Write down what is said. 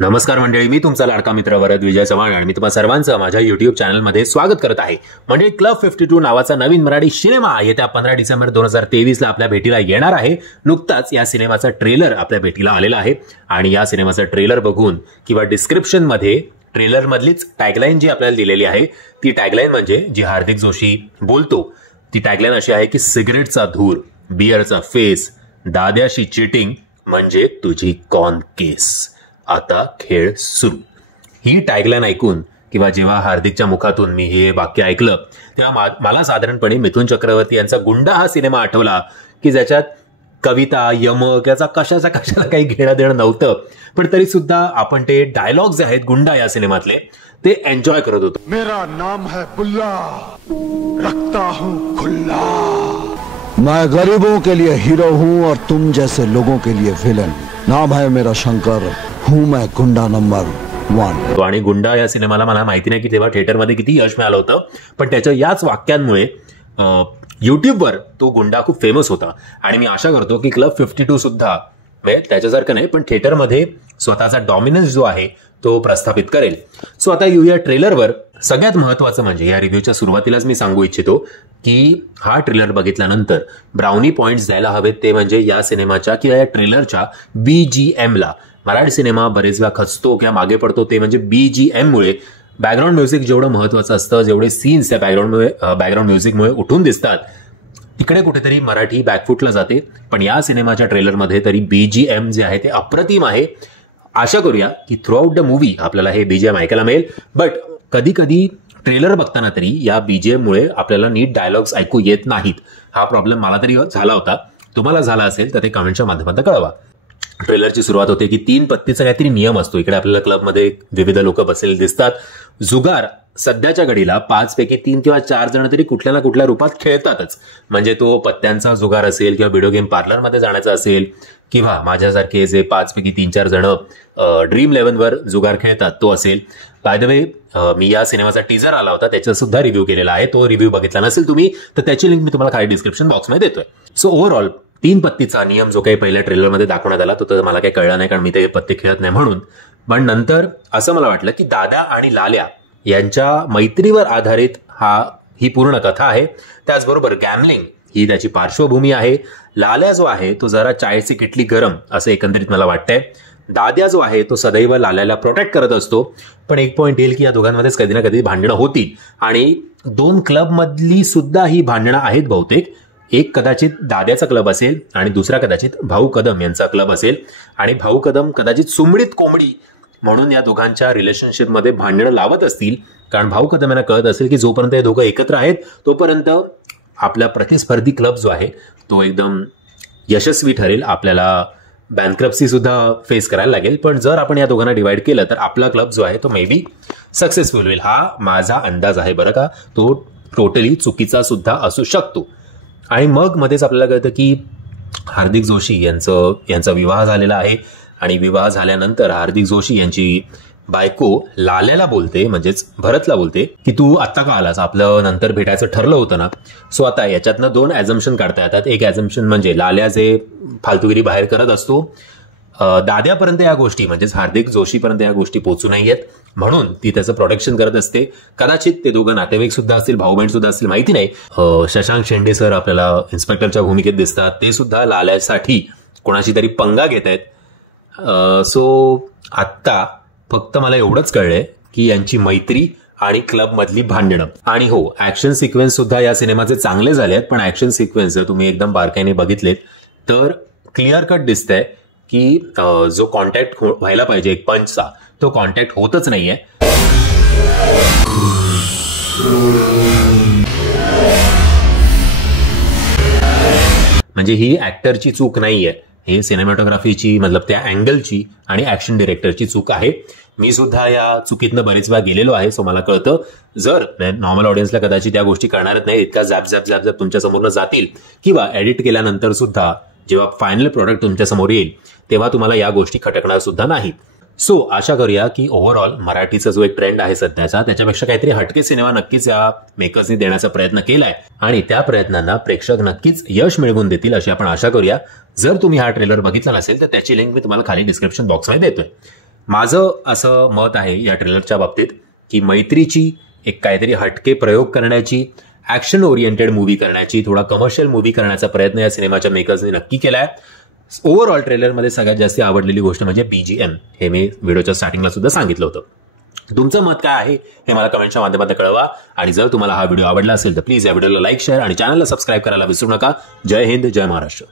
नमस्कार मंडळी, मी तुमचा लाडका मित्र वरद विजय चव्हाण आणि मी तुम्हा सर्वांचं माझ्या युट्यूब चॅनलमध्ये स्वागत करत आहे. मंडळी, क्लब 52 नावाचा नवीन मराठी सिनेमा येत्या 15 डिसेंबर 2023 ला आपल्या भेटीला येणार आहे. नुकताच या सिनेमाचा ट्रेलर आपल्या भेटीला आलेला आहे आणि या सिनेमाचा ट्रेलर बघून किंवा डिस्क्रिप्शन मध्ये ट्रेलर मधलीच टॅगलाईन जी आपल्याला दिलेली आहे ती टॅगलाईन म्हणजे जी हार्दिक जोशी बोलतो ती टॅगलाईन अशी आहे की सिगरेटचा धूर, बिअरचा फेस, दाद्याशी चिटिंग म्हणजे तुझी कॉन केस, आता खेळ सुरू. ही टॅगलाईन ऐकून किंवा जेव्हा हार्दिकच्या मुखातून मी हे वाक्य ऐकलं तेव्हा मला साधारणपणे मिथुन चक्रवर्ती यांचा गुंडा हा सिनेमा आठवला की ज्याच्यात कविता, यमक याचा कशाला काही घेणं देणं नव्हतं, पण तरी सुद्धा आपण ते डायलॉग जे आहेत गुंडा या सिनेमातले ते एन्जॉय करत होतो. मेरा नाम है बुल्ला, रखता हूं खुल्ला. मैं गरीबों के लिए हीरो हूं और तुम जैसे लोगों के लिए विलन. नाम है मेरा शंकर, हूं मैं गुंडा नंबर 1. आणि गुंडा या सिनेमाला मला माहिती नाही की तेव्हा थिएटरमध्ये किती यश मिळालं होतं, पण त्याच्या याच वाक्यांमुळे युट्यूबवर तो गुंडा खूप फेमस होता. आणि मी आशा करतो की क्लब 52 सुद्धा त्याच्यासारखं नाही पण थिएटरमध्ये स्वतःचा डॉमिनन्स जो आहे तो प्रस्थापित करेल. सो आता येऊया ट्रेलरवर. सगळ्यात महत्वाचं म्हणजे या रिव्ह्यूच्या सुरुवातीलाच मी सांगू इच्छितो की हा ट्रेलर बघितल्यानंतर ब्राउनी पॉइंट्स द्यायला हवेत ते म्हणजे या सिनेमाच्या किंवा या ट्रेलरच्या BGM ला. मराठी सिनेमा बरेच वेळा खचतो किंवा मागे पडतो ते म्हणजे BGM मुळे. बॅकग्राऊंड म्युझिक जेवढं महत्वाचं असतं, जेवढे सीन्स त्या बॅकग्राऊंड म्युझिकमुळे उठून दिसतात, तिकडे कुठेतरी मराठी बॅकफुटला जाते. पण या सिनेमाच्या ट्रेलरमध्ये तरी BGM जे आहे ते अप्रतिम आहे. आशा करूया की थ्रू आउट द मूवी आपल्याला हे BGM ऐकायला मिळेल. बट कधी कधी ट्रेलर बघताना तरी या BGM मुळे आपल्याला नीट डायलॉग्स ऐकू येत नाहीत. हा प्रॉब्लेम मला तरी झाला होता. तुम्हाला झाला असेल तर ते कमेंटच्या माध्यमातून कळवा. ट्रेलरची सुरुवात होते की 3 पत्तीचा काहीतरी नियम असतो. इकडे आपल्याला क्लबमध्ये विविध लोक बसलेले दिसतात. जुगार सध्याच्या घडीला 5 पैकी 3 किंवा 4 जण तरी कुठल्या ना कुठल्या रूपात खेळतातच. म्हणजे तो पत्त्यांचा जुगार असेल किंवा व्हिडिओ गेम पार्लरमध्ये जाण्याचा असेल किंवा माझ्यासारखे जे 5 पैकी 3-4 जण ड्रीम 11 वर जुगार खेळतात तो असेल. बाय द वे, मी या सिनेमाचा टीजर आला होता त्याचा सुद्धा रिव्ह्यू केलेला आहे. तो रिव्ह्यू बघितला नसेल तुम्ही तर त्याची लिंक मी तुम्हाला खाली डिस्क्रिप्शन बॉक्समध्ये देतोय. सो ओव्हरऑल 3 पत्तीचा नियम जो काही पहिल्या ट्रेलरमध्ये दाखवण्यात आला तो तर मला काही कळला नाही कारण मी ते पत्ते खेळत नाही म्हणून. पण नंतर असं मला वाटलं की दादा आणि लाल्या यांच्या मैत्रीवर आधारित ही पूर्ण कथा आहे. त्याचबरोबर गॅमलिंग ही त्याची पार्श्वभूमी आहे. लाल्या जो आहे तो जरा चायची किटली गरम असं एकंदरीत मला वाटतंय. दाद्या जो आहे तो सदैव लाल्याला प्रोटेक्ट करत असतो. पण एक पॉइंट येईल की या दोघांमध्येच कधी ना कधी भांडणं होतील आणि 2 क्लब मधली सुद्धा ही भांडणं आहेत बहुतेक. एक कदाचित दाद्याचा क्लब असेल आणि दुसरा कदाचित भाऊ कदम यांचा क्लब असेल आणि भाऊ कदम कदाचित सुमडीत कोंबडी म्हणून या दोघांच्या रिलेशनशिपमध्ये भांडणं लावत असतील. कारण भाऊ कदम यांना कळत असेल की जोपर्यंत हे दोघं एकत्र आहेत तोपर्यंत आपला प्रतिस्पर्धी क्लब जो आहे तो एकदम यशस्वी ठरेल. आपल्याला बँक्रप्सी सुद्धा फेस करायला लागेल. पण जर आपण या दोघांना डिवाइड केलं तर आपला क्लब जो आहे तो मे बी सक्सेसफुल होईल. हा माझा अंदाज आहे बरं का. तो टोटली चुकीचा सुद्धा असू शकतो. आणि मग मध्येच आपल्याला कळतं की हार्दिक जोशी यांचा विवाह झालेला आहे आणि विवाह झाल्यानंतर हार्दिक जोशी यांची बायको लाल्याला बोलते म्हणजेच भरतला बोलते की तू आत्ता का आलास, आपलं नंतर भेटायचं ठरलं होतं ना. सो आता याच्यातनं 2 ॲझम्पशन काढता येतात. एक ॲझम्पशन म्हणजे लाल्या जे फालतुगिरी बाहेर करत असतो दाद्यापर्यंत या गोष्टी म्हणजेच हार्दिक जोशीपर्यंत या गोष्टी पोहोचू नयेत म्हणून ती त्याचं प्रोटेक्शन करत असते. कदाचित ते दोघं नातेवाईक सुद्धा असतील, भाऊ बहीण सुद्धा असतील, माहिती नाही. शशांक शेंडे सर आपल्याला इन्स्पेक्टरच्या भूमिकेत दिसतात. ते सुद्धा लाल्यासाठी कोणाशी तरी पंगा घेत आहेत. सो आत्ता फक्त मला एवढंच कळलंय की यांची मैत्री आणि क्लब मधली भांडणं. आणि हो, ऍक्शन सिक्वेन्स सुद्धा या सिनेमाचे चांगले झाले आहेत. पण ऍक्शन सिक्वेन्स जर तुम्ही एकदम बारकाईने बघितलेत तर क्लिअर कट दिसतंय की जो कॉन्टॅक्ट व्हायला पाहिजे एक पंचचा तो कॉन्टॅक्ट होतच नाहीये. म्हणजे ही ऍक्टरची चूक नाहीये, हे सिनेमॅटोग्राफीची मतलब त्या अँगलची आणि ऍक्शन डिरेक्टरची चूक आहे. मी सुद्धा या चुकीतनं बरेच वेळा गेलेलो आहे. सो मला कळतं जर नॉर्मल ऑडियन्सला कदाचित त्या गोष्टी कळणारच नाही, इतका झॅप तुमच्या समोरनं जातील किंवा एडिट केल्यानंतर सुद्धा जेव्हा फायनल प्रोडक्ट तुमच्या समोर येईल तेव्हा तुम्हाला या गोष्टी खटकणार सुद्धा नाहीत. सो आशा करूया की ओव्हरऑल मराठीचा जो एक ट्रेंड आहे सध्याचा त्याच्यापेक्षा काहीतरी हटके सिनेमा नक्कीच या मेकर्सनी देण्याचा प्रयत्न केलाय आणि त्या प्रयत्नांना प्रेक्षक नक्कीच यश मिळवून देतील अशी आपण आशा करूया. जर तुम्ही हा ट्रेलर बघितला नसेल तर त्याची लिंक मी तुम्हाला खाली डिस्क्रिप्शन बॉक्समध्ये देतोय. माझं असं मत आहे या ट्रेलरच्या बाबतीत की मैत्रीची एक काहीतरी हटके प्रयोग करण्याची, ॲक्शन ओरिएंटेड मूव्ही करण्याची, थोडा कमर्शियल मूव्ही करण्याचा प्रयत्न या सिनेमाच्या मेकर्सने नक्की केलाय. ओव्हरऑल ट्रेलरमध्ये सगळ्यात जास्त आवडलेली गोष्ट म्हणजे BGM. हे मी व्हिडिओच्या स्टार्टिंगला सुद्धा सांगितलं होतं. तुमचं मत काय आहे हे मला कमेंटच्या माध्यमातून कळवा. आणि जर तुम्हाला हा व्हिडिओ आवडला असेल तर प्लीज या व्हिडिओला लाईक, शेअर आणि चॅनलला सबस्क्राईब करायला विसरू नका. जय हिंद, जय महाराष्ट्र.